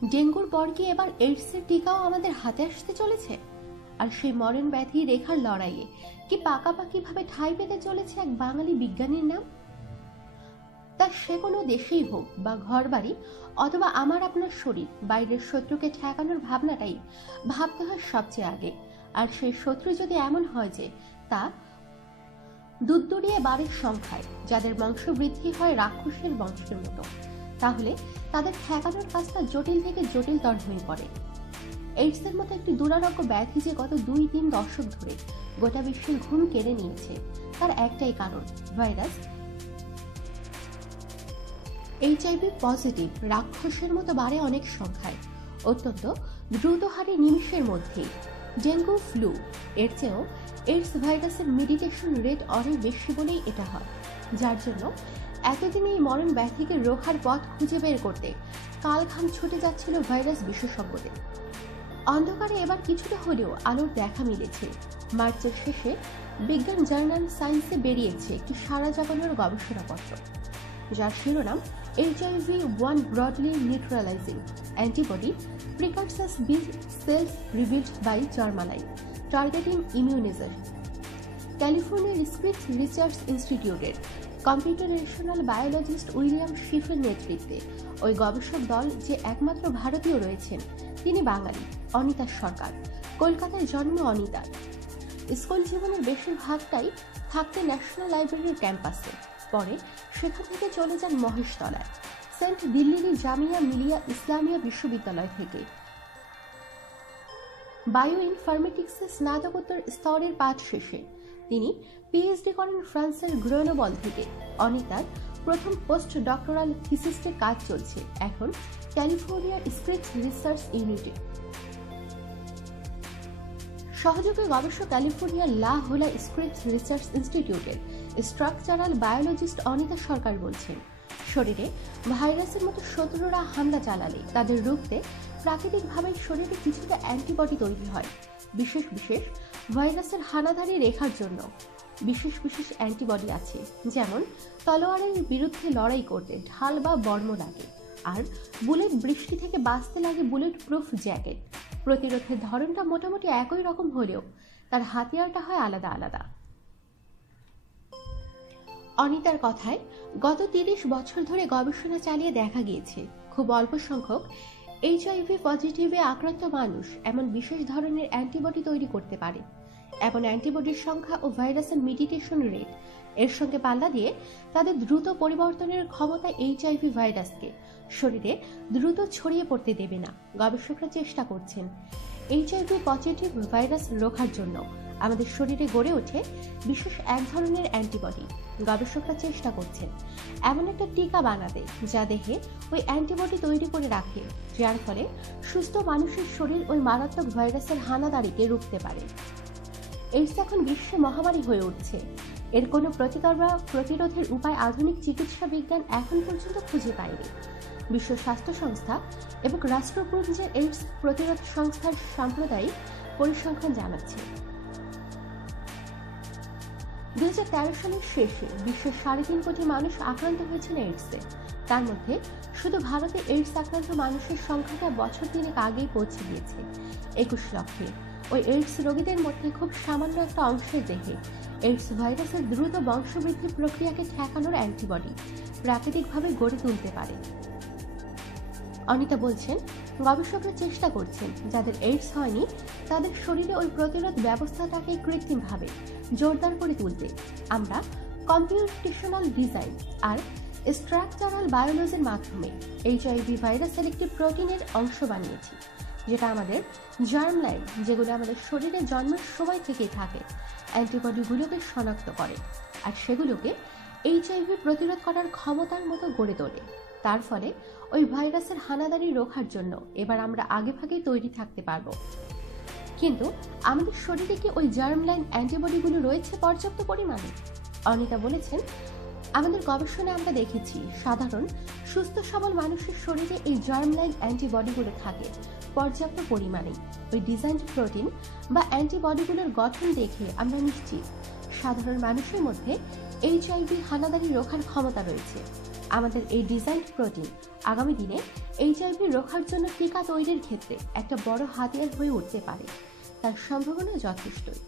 ডেঙ্গুর পর কি এবার এইডসের টিকাও আমাদের হাতে আসতে চলেছে? আর সেই মরণ ব্যাধি রেখার লড়াইয়ে কি পাকাপাকি ভাবে ঠাঁই পেতে চলেছে এক বাঙালি বিজ্ঞানীর নাম? তা সে কোনো দেশেই হোক বা ঘর বাড়ি অথবা আমার আপনার শরীর, বাইরের শত্রুকে ঠেকানোর ভাবনাটাই ভাবতে হয় সবচেয়ে আগে। আর সেই শত্রু যদি এমন হয় যে তা দুদ্দুরিয়ে বাড়ির সংখ্যায়, যাদের বংশ বৃদ্ধি হয় রাক্ষসের বংশের মতো, তাহলে তাদের ঠেকানোর কাজটা জটিল থেকে জটিলতর হয়ে পড়ে। এইডসের মতো একটি দুরারোগ্য ব্যাধি যে গত 2-3 দশক ধরে গোটা বিশ্বের ঘুম কেড়ে নিয়েছে, তার একটাই কারণ, ভাইরাস। HIV পজিটিভ রাক্ষসের মতো বাড়ে অনেক সংখ্যায়, অত্যন্ত দ্রুত হারে নিমিষের মধ্যেই। ডেঙ্গু, ফ্লু এর চেয়েও এইডস ভাইরাসের মিউটেশন রেট অনেক বেশি বলেই এটা হয়, যার জন্য এতদিন এই মরণ ব্যাধিকে রোখার পথ খুঁজে বের করতে কালঘাম ছুটে যাচ্ছিল ভাইরাস বিশেষজ্ঞদের। অন্ধকারে এবার কিছুটা হলেও আলোর দেখা মিলেছে। মার্চের শেষে বিজ্ঞান জার্নাল সায়েন্সে বেরিয়েছে একটি সারা জাগানোর গবেষণাপত্র, যার শিরোনাম HIV-1 Broadly Neutralizing Antibody Precursors B Cells Revealed by Germline Targeting Immunization। ক্যালিফোর্নিয়ার স্ক্রিপস রিসার্চ ইনস্টিটিউটের কম্পিউটেশনাল বায়োলজিস্ট উইলিয়াম শিফের নেতৃত্বে ওই গবেষক দল, যে একমাত্র ভারতীয় রয়েছেন তিনি বাঙালি, অনিতা সরকার। কলকাতায় জন্ম অনিতার। স্কুল জীবনের বেশিরভাগটাই থাকতে ন্যাশনাল লাইব্রেরির ক্যাম্পাসে, পরে সেখান থেকে চলে যান মহেশতলায় সেন্ট দিল্লির জামিয়া মিলিয়া ইসলামিয়া বিশ্ববিদ্যালয় থেকে বায়ো ইনফরমেটিক্সে স্নাতকোত্তর স্তরের পাঠ শেষে তিনি পিএইচডি করেন ফ্রান্সের গ্রেনোবল থেকে। অনিতার প্রথম পোস্ট ডক্টরাল থিসিসের কাজ চলছে এখন ক্যালিফোর্নিয়ার স্ক্রিপস রিসার্চ ইউনিটে। সহযোগী গবেষক ক্যালিফোর্নিয়ার লা হোলা স্ক্রিপস রিসার্চ ইনস্টিটিউটের স্ট্রাকচারাল বায়োলজিস্ট অনিতা সরকার বলছেন, শরীরে ভাইরাসের মতো শত্রুরা হামলা চালালে তাদের রুখতে প্রাকৃতিকভাবে শরীরে কিছুটা অ্যান্টিবডি তৈরি হয়। বিশেষ বিশেষ ভাইরাসের হানাদারি রেখার জন্য বিশেষ বিশেষ অ্যান্টিবডি আছে, যেমন তলোয়ারের বিরুদ্ধে লড়াই করতে ঢাল বা বর্ম লাগে, আর বুলেট বৃষ্টি থেকে বাঁচতে লাগে বুলেট প্রুফ জ্যাকেট। প্রতিরোধের ধরনটা মোটামুটি একই রকম হলেও তার হাতিয়ারটা হয় আলাদা আলাদা। অনিতার কথায় গত 30 বছর ধরে গবেষণা চালিয়ে দেখা গিয়েছে খুব অল্প সংখ্যক HIV পজিটিভে আক্রান্ত মানুষ এমন বিশেষ ধরনের অ্যান্টিবডি তৈরি করতে পারে। এমন অ্যান্টিবডির সংখ্যা ও ভাইরাসের মিউটেশন রেট এর সঙ্গে পাল্লা দিয়ে তাদের দ্রুত পরিবর্তনের ক্ষমতা HIV ভাইরাসকে শরীরে দ্রুত ছড়িয়ে পড়তে দেবে না। গবেষকরা চেষ্টা করছেন HIV পজিটিভ ভাইরাস রোখার জন্য আমাদের শরীরে গড়ে ওঠে বিশেষ এক ধরনের অ্যান্টিবডি। গবেষকরা চেষ্টা করছেন এমন একটা টিকা বানাতে যা দেহে ওই অ্যান্টিবডি তৈরি করে রাখে, যার ফলে সুস্থ মানুষের শরীর ওই মারাত্মক ভাইরাসের হানাদারিকে রুখতে পারে। এইডস এখন বিশ্বে মহামারী হয়ে উঠছে। এর কোনো প্রতিকার বা প্রতিরোধের উপায় আধুনিক চিকিৎসা বিজ্ঞান এখন পর্যন্ত খুঁজে পায়নি। বিশ্ব স্বাস্থ্য সংস্থা এবং রাষ্ট্রপুঞ্জের এইডস প্রতিরোধ সংস্থার সাম্প্রদায়িক পরিসংখ্যান জানাচ্ছে 2013 সালের শেষে বিশ্বের 3.5 কোটি মানুষ আক্রান্ত হয়েছেন এইডসে। তার মধ্যে শুধু ভারতে এইডস আক্রান্ত মানুষের সংখ্যাটা বছর 3 আগেই পৌঁছে গিয়েছে 21 লক্ষে। ওই এইডস রোগীদের মধ্যে খুব সামান্য একটা অংশের দেহে এইডস ভাইরাসের দ্রুত বংশবৃদ্ধি প্রক্রিয়াকে ঠেকানোর অ্যান্টিবডি প্রাকৃতিকভাবে গড়ে তুলতে পারে। অনিতা বলছেন, গবেষকরা চেষ্টা করছেন যাদের এইডস হয়নি তাদের শরীরে ওই প্রতিরোধ ব্যবস্থাটাকে কৃত্রিমভাবে জোরদার করে তুলতে আমরা কম্পিউটেশনাল ডিজাইন আর স্ট্রাকচারাল বায়োলজির মাধ্যমে HIV ভাইরাসের একটি প্রোটিনের অংশ বানিয়েছি, যেটা আমাদের জার্মলাইন, যেগুলো আমাদের শরীরে জন্মের সময় থেকেই থাকে, অ্যান্টিবডিগুলোকে শনাক্ত করে আর সেগুলোকে HIV প্রতিরোধ করার ক্ষমতার মতো গড়ে তোলে। তার ফলে ওই ভাইরাসের হানাদারি রোখার জন্য এবার আমরা আগেভাগেই তৈরি থাকতে পারবো। কিন্তু আমাদের শরীরে কি ওই জার্মলাইন অ্যান্টিবডিগুলো রয়েছে পর্যাপ্ত পরিমাণে? অনিতা বলেছেন, আমাদের গবেষণায় আমরা দেখেছি সাধারণ সুস্থ সবল মানুষের শরীরে এই জার্মলাইন অ্যান্টিবডিগুলো থাকে পর্যাপ্ত পরিমাণে। ওই ডিজাইনড প্রোটিন বা অ্যান্টিবডিগুলোর গঠন দেখে আমরা নিশ্চিত সাধারণ মানুষের মধ্যে HIV হানাদারি রোখার ক্ষমতা রয়েছে। আমাদের এই ডিজাইন প্রোটিন আগামী দিনে এইচআইভি রোখার জন্য টিকা তৈরির ক্ষেত্রে একটা বড় হাতিয়ার হয়ে উঠতে পারে। তার সম্ভাবনা যথেষ্টই।